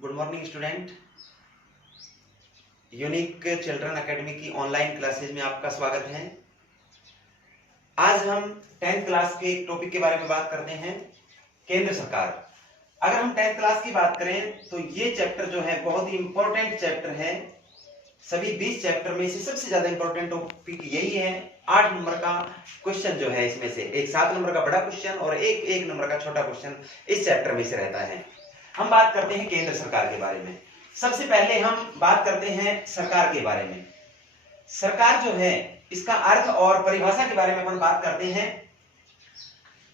Good morning student. Unique children academy की online classes में आपका स्वागत है। आज हम 10th क्लास के एक टॉपिक के बारे में बात करते हैं, केंद्र सरकार। अगर हम 10th क्लास की बात करें तो ये चैप्टर जो है बहुत ही इंपॉर्टेंट चैप्टर है। सभी 20 चैप्टर में से सबसे ज्यादा इंपॉर्टेंट टॉपिक यही है। 8 नंबर का क्वेश्चन जो है इसमें से एक 7 नंबर का बड़ा क्वेश्चन और एक 1 नंबर का छोटा क्वेश्चन इस चैप्टर में से रहता है। हम बात करते हैं केंद्र सरकार के बारे में। सबसे पहले हम बात करते हैं सरकार के बारे में। सरकार जो है इसका अर्थ और परिभाषा के बारे में अपन बात करते हैं।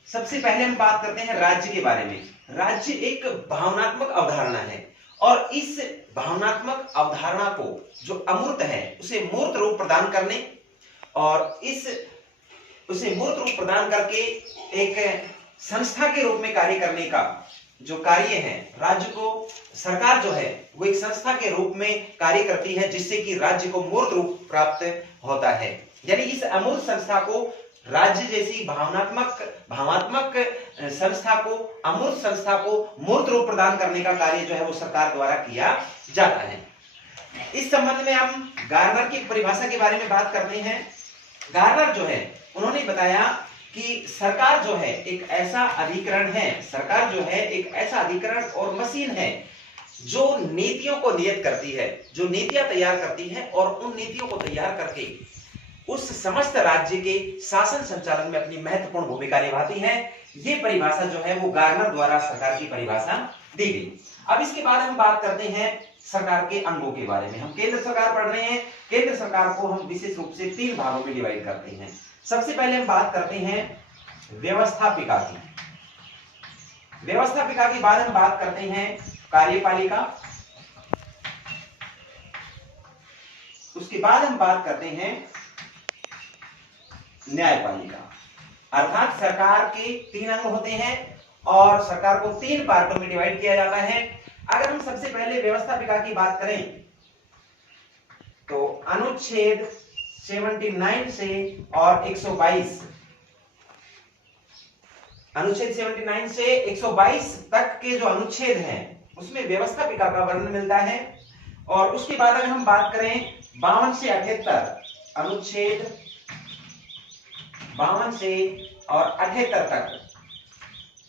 सबसे पहले हम बात करते हैं राज्य के बारे में। राज्य एक भावनात्मक अवधारणा है और इस भावनात्मक अवधारणा को जो अमूर्त है उसे मूर्त रूप प्रदान करने और उसे मूर्त रूप प्रदान करके एक संस्था के रूप में कार्य करने का जो कार्य है, राज्य को सरकार जो है वो एक संस्था के रूप में कार्य करती है जिससे कि राज्य को मूर्त रूप प्राप्त होता है। यानी इस अमूर्त संस्था को राज्य जैसी भावनात्मक संस्था को, अमूर्त संस्था को मूर्त रूप प्रदान करने का कार्य जो है वो सरकार द्वारा किया जाता है। इस संबंध में हम गार्नर की परिभाषा के बारे में बात करते हैं। गार्नर जो है उन्होंने बताया कि सरकार जो है एक ऐसा अधिकरण है, सरकार जो है एक ऐसा अधिकरण और मशीन है जो नीतियों को नियत करती है, जो नीतियां तैयार करती है और उन नीतियों को तैयार करके उस समस्त राज्य के शासन संचालन में अपनी महत्वपूर्ण भूमिका निभाती है। ये परिभाषा जो है वो गार्नर द्वारा सरकार की परिभाषा दी गई। अब इसके बाद हम बात करते हैं सरकार के अंगों के बारे में। हम केंद्र सरकार पढ़ रहे हैं। केंद्र सरकार को हम विशेष रूप से 3 भागों में डिवाइड करते हैं। सबसे पहले हम बात करते हैं व्यवस्थापिका की। व्यवस्थापिका के बाद हम बात करते हैं कार्यपालिका। उसके बाद हम बात करते हैं न्यायपालिका। अर्थात सरकार के 3 अंग होते हैं और सरकार को 3 पार्टों में डिवाइड किया जाता है। अगर हम सबसे पहले व्यवस्थापिका की बात करें तो अनुच्छेद 79 से और 122, अनुच्छेद 79 से 122 तक के जो अनुच्छेद हैं उसमें व्यवस्थापिका का वर्णन मिलता है। और उसके बाद अगर हम बात करें 52 से 78, अनुच्छेद 52 से और 78 तक,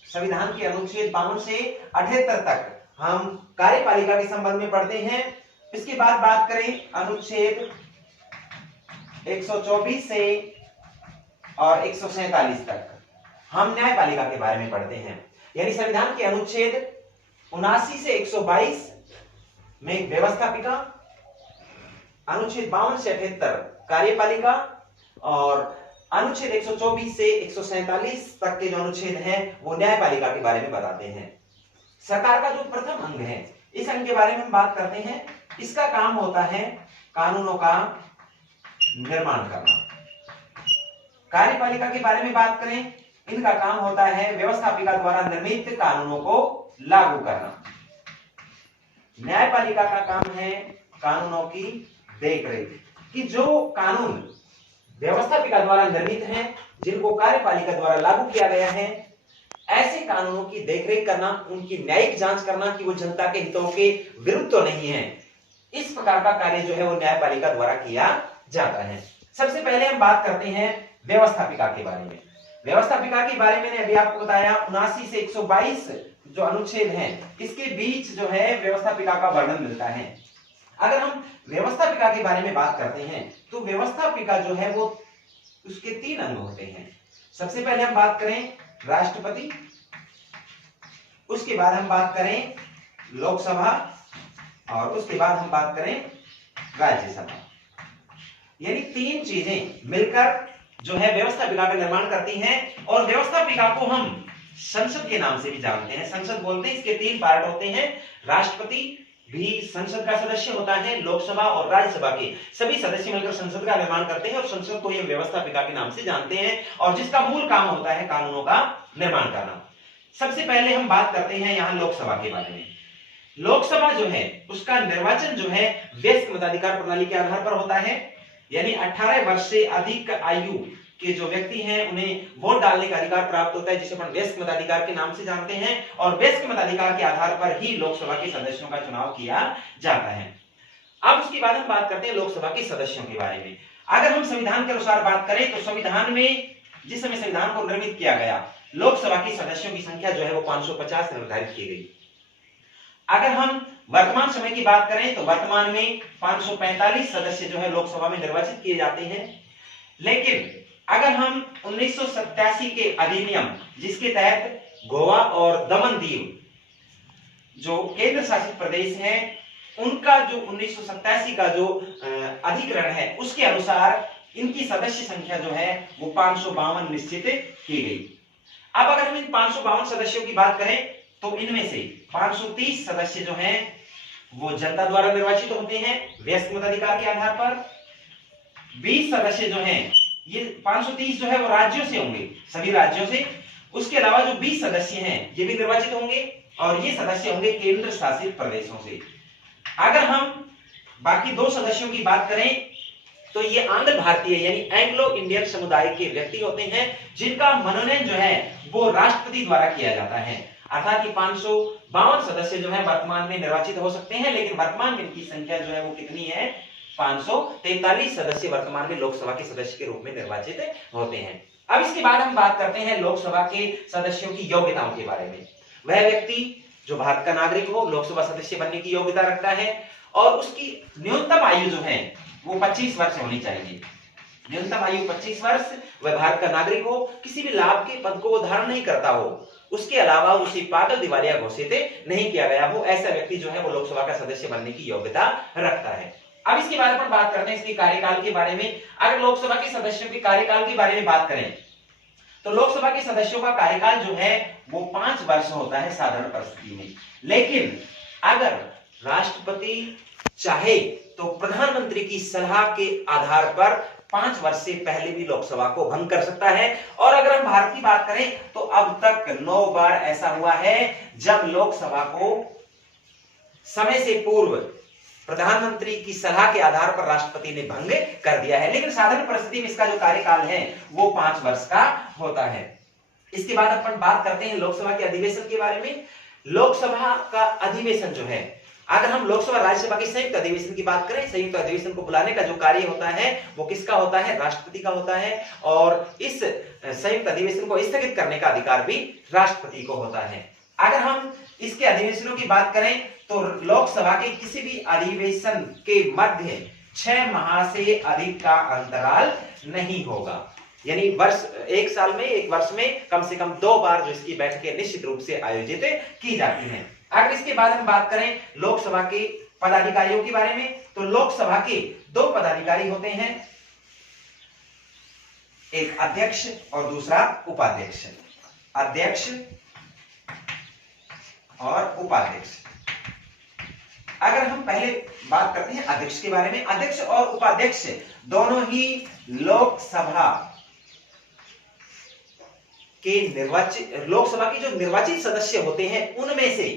संविधान के अनुच्छेद 52 से 78 तक हम कार्यपालिका के संबंध में पढ़ते हैं। इसके बाद बात करें अनुच्छेद 124 से और 147 तक हम न्यायपालिका के बारे में पढ़ते हैं। यानी संविधान के अनुच्छेद 79 से 122 में व्यवस्थापिका, अनुच्छेद 52 से 78 कार्यपालिका और अनुच्छेद 124 से 147 तक के जो अनुच्छेद हैं वो न्यायपालिका के बारे में बताते हैं। सरकार का जो प्रथम अंग है, इस अंग के बारे में हम बात करते हैं। इसका काम होता है कानूनों का निर्माण करना। कार्यपालिका के बारे में बात करें, इनका काम होता है व्यवस्थापिका द्वारा निर्मित कानूनों को लागू करना। न्यायपालिका का काम है कानूनों की देखरेख, कि जो कानून व्यवस्थापिका द्वारा निर्मित हैं, जिनको कार्यपालिका द्वारा लागू किया गया है, ऐसे कानूनों की देखरेख करना, उनकी न्यायिक जांच करना कि वो जनता के हितों के विरुद्ध तो नहीं है। इस प्रकार का कार्य जो है वो न्यायपालिका द्वारा किया जाता है। सबसे पहले हम बात करते हैं व्यवस्थापिका के बारे में। व्यवस्थापिका के बारे में मैंने अभी आपको बताया 79 से 122 जो अनुच्छेद हैं, इसके बीच जो है व्यवस्थापिका का वर्णन मिलता है। अगर हम व्यवस्थापिका के बारे में बात करते हैं तो व्यवस्थापिका जो है वो उसके 3 अंग होते हैं। सबसे पहले हम बात करें राष्ट्रपति, उसके बाद हम बात करें लोकसभा और उसके बाद हम बात करें राज्यसभा। यानी 3 चीजें मिलकर जो है व्यवस्थापिका का निर्माण करती हैं और व्यवस्थापिका को हम संसद के नाम से भी जानते हैं। संसद बोलते हैं, इसके 3 पार्ट होते हैं। राष्ट्रपति भी संसद का सदस्य होता है, लोकसभा और राज्यसभा के सभी सदस्य मिलकर संसद का निर्माण करते हैं और संसद को ये व्यवस्थापिका के नाम से जानते हैं और जिसका मूल काम होता है कानूनों का निर्माण करना। सबसे पहले हम बात करते हैं यहां लोकसभा के बारे में। लोकसभा जो है उसका निर्वाचन जो है वयस्क मताधिकार प्रणाली के आधार पर होता है। यानी 18 वर्ष से अधिक आयु के जो व्यक्ति हैं उन्हें वोट डालने का अधिकार प्राप्त होता है, जिसे अपन वयस्क मताधिकार के नाम से जानते हैं, और वयस्क मताधिकार के आधार पर ही लोकसभा के सदस्यों का चुनाव किया जाता है। अब उसके बाद हम बात करते हैं लोकसभा के सदस्यों के बारे में। अगर हम संविधान के अनुसार बात करें तो संविधान में, जिस समय संविधान को निर्मित किया गया, लोकसभा के सदस्यों की संख्या जो है वो 550 निर्धारित की गई। अगर हम वर्तमान समय की बात करें तो वर्तमान में 545 सदस्य जो है लोकसभा में निर्वाचित किए जाते हैं। लेकिन अगर हम 1987 के अधिनियम, जिसके तहत गोवा और दमन दीव जो केंद्र शासित प्रदेश हैं, उनका जो 1987 का जो अधिग्रहण है, उसके अनुसार इनकी सदस्य संख्या जो है वो 552 निश्चित की गई। अब अगर हम इन 552 सदस्यों की बात करें तो इनमें से 530 सदस्य जो हैं वो जनता द्वारा निर्वाचित होते हैं वयस्क मताधिकार के आधार पर। 20 सदस्य जो हैं, ये 530 जो है वो राज्यों से होंगे, सभी राज्यों से। उसके अलावा जो 20 सदस्य हैं ये भी निर्वाचित होंगे, और ये सदस्य होंगे केंद्र शासित प्रदेशों से। अगर हम बाकी 2 सदस्यों की बात करें तो ये आंध्र भारतीय यानी एंग्लो इंडियन समुदाय के व्यक्ति होते हैं, जिनका मनोनयन जो है वो राष्ट्रपति द्वारा किया जाता है। अर्थात ये 552 सदस्य जो है वर्तमान में निर्वाचित हो सकते हैं, लेकिन वर्तमान में इनकी संख्या जो है वो कितनी है, 543 सदस्य वर्तमान में लोकसभा के सदस्य के रूप में निर्वाचित होते हैं। अब इसके बाद हम बात करते हैं लोकसभा के सदस्यों की योग्यताओं के बारे में। वह व्यक्ति जो भारत का नागरिक हो, लोकसभा सदस्य बनने की योग्यता रखता है, और उसकी न्यूनतम आयु जो है वो 25 वर्ष होनी चाहिए। न्यूनतम आयु 25 वर्ष, वह भारत का नागरिक हो, किसी भी लाभ के पद को वो धारण नहीं करता हो, उसके अलावा उसे पागल दिवालिया घोषित नहीं किया गया हो, ऐसा व्यक्ति जो है वो लोकसभा का सदस्य बनने की योग्यता रखता है। अब इसके बारे में बात करते हैं इसके कार्यकाल के बारे में। अगर लोकसभा के सदस्यों के कार्यकाल के बारे में बात करें तो लोकसभा के सदस्यों का कार्यकाल जो है वो 5 वर्ष होता है साधारण परिस्थिति में। लेकिन अगर राष्ट्रपति चाहे तो प्रधानमंत्री की सलाह के आधार पर 5 वर्ष से पहले भी लोकसभा को भंग कर सकता है। और अगर हम भारत की बात करें तो अब तक 9 बार ऐसा हुआ है जब लोकसभा को समय से पूर्व प्रधानमंत्री की सलाह के आधार पर राष्ट्रपति ने भंग कर दिया है। लेकिन साधारण परिस्थिति में इसका जो कार्यकाल है वो 5 वर्ष का होता है। इसके बाद अपन बात करते हैं लोकसभा के अधिवेशन के बारे में। लोकसभा का अधिवेशन जो है, अगर हम लोकसभा राज्यसभा के संयुक्त अधिवेशन की बात करें, संयुक्त अधिवेशन को बुलाने का जो कार्य होता है वो किसका होता है, राष्ट्रपति का होता है, और इस संयुक्त अधिवेशन को स्थगित करने का अधिकार भी राष्ट्रपति को होता है। अगर हम इसके अधिवेशनों की बात करें तो लोकसभा के किसी भी अधिवेशन के मध्य 6 माह से अधिक का अंतराल नहीं होगा, यानी एक साल में, एक वर्ष में कम से कम 2 बार जो इसकी बैठकें निश्चित रूप से आयोजित की जाती हैं। अगर इसके बाद हम बात करें लोकसभा के पदाधिकारियों के बारे में तो लोकसभा के 2 पदाधिकारी होते हैं, एक अध्यक्ष और दूसरा उपाध्यक्ष। अध्यक्ष और उपाध्यक्ष। अगर हम पहले बात करते हैं अध्यक्ष के बारे में, अध्यक्ष और उपाध्यक्ष दोनों ही लोकसभा के जो निर्वाचित सदस्य होते हैं उनमें से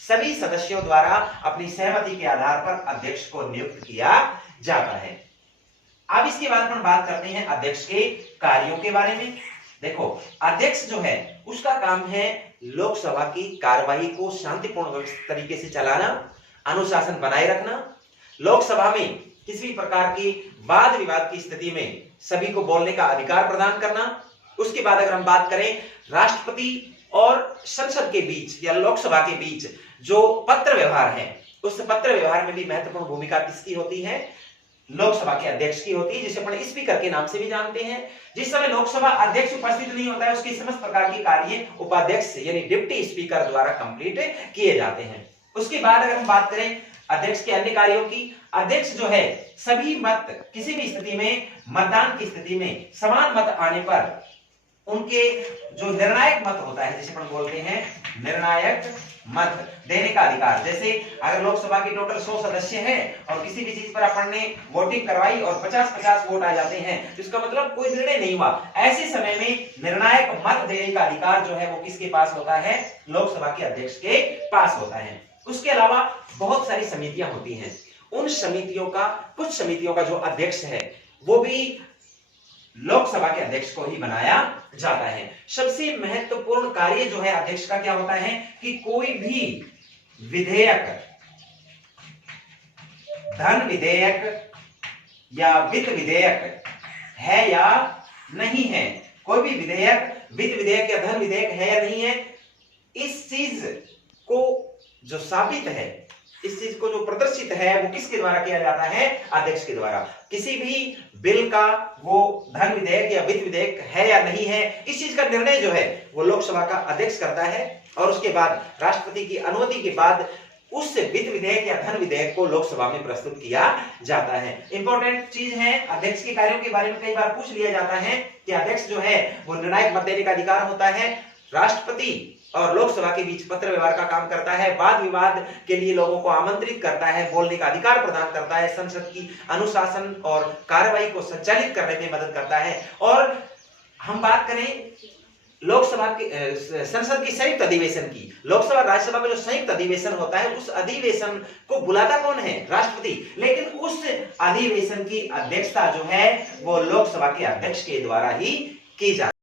सभी सदस्यों द्वारा अपनी सहमति के आधार पर अध्यक्ष को नियुक्त किया जाता है। अब इसके बाद हम बात करते हैं अध्यक्ष के कार्यों के बारे में। देखो, अध्यक्ष जो है उसका काम है लोकसभा की कार्यवाही को शांतिपूर्ण तरीके से चलाना, अनुशासन बनाए रखना, लोकसभा में किसी भी प्रकार की वाद विवाद की स्थिति में सभी को बोलने का अधिकार प्रदान करना। उसके बाद अगर हम बात करें राष्ट्रपति और संसद के बीच या लोकसभा के बीच जो पत्र व्यवहार है, उस पत्र व्यवहार में भी महत्वपूर्ण भूमिका किसकी होती है, लोकसभा के अध्यक्ष की होती है, जिसे अपन स्पीकर के नाम से भी जानते हैं। जिस समय लोकसभा अध्यक्ष उपस्थित नहीं होता है उसके समस्त प्रकार के कार्य उपाध्यक्ष यानी डिप्टी स्पीकर द्वारा कंप्लीट किए जाते हैं। उसके बाद अगर हम बात करें अध्यक्ष के अन्य कार्यों की, अध्यक्ष जो है सभी मत किसी भी स्थिति में, मतदान की स्थिति में समान मत आने पर उनके जो निर्णायक मत होता है, जिसे अपन बोलते हैं निर्णायक मत देने का अधिकार। जैसे अगर लोकसभा की टोटल 100 सदस्य हैं और किसी भी चीज पर अपन ने वोटिंग करवाई और 50-50 वोट आ जाते हैं, तो इसका मतलब कोई निर्णय नहीं हुआ। ऐसे समय में निर्णायक मत देने का अधिकार जो है वो किसके पास होता है, लोकसभा के अध्यक्ष के पास होता है। उसके अलावा बहुत सारी समितियां होती हैं, उन समितियों का, कुछ समितियों का जो अध्यक्ष है वो भी लोकसभा के अध्यक्ष को ही बनाया जाता है। सबसे महत्वपूर्ण कार्य जो है अध्यक्ष का क्या होता है कि कोई भी विधेयक, धन विधेयक या वित्त विधेयक है या नहीं है, कोई भी विधेयक, वित्त विधेयक या धन विधेयक है या नहीं है, इस चीज को जो साबित है, इस चीज को जो प्रदर्शित है, वो किसके द्वारा किया जाता है? अध्यक्ष के द्वारा। किसी भी बिल का वो धन विधेयक या वित्त विधेयक है या नहीं है, इस चीज का निर्णय जो है वो लोकसभा का अध्यक्ष करता है और उसके बाद राष्ट्रपति की अनुमति के बाद उस वित्त विधेयक या धन विधेयक को लोकसभा में प्रस्तुत किया जाता है। इंपॉर्टेंट चीज है, अध्यक्ष के कार्यों के बारे में कई बार पूछ लिया जाता है कि अध्यक्ष जो है वो निर्णायक मत देने का अधिकार होता है, राष्ट्रपति और लोकसभा के बीच पत्र व्यवहार का काम करता है, वाद विवाद के लिए लोगों को आमंत्रित करता है, बोलने का अधिकार प्रदान करता है, संसद की अनुशासन और कार्रवाई को संचालित करने में मदद करता है। और हम बात करें लोकसभा के संसद की संयुक्त अधिवेशन की, लोकसभा राज्यसभा का जो संयुक्त अधिवेशन होता है, उस अधिवेशन को बुलाता कौन है? राष्ट्रपति। लेकिन उस अधिवेशन की अध्यक्षता जो है वो लोकसभा के अध्यक्ष के द्वारा ही की जाती है।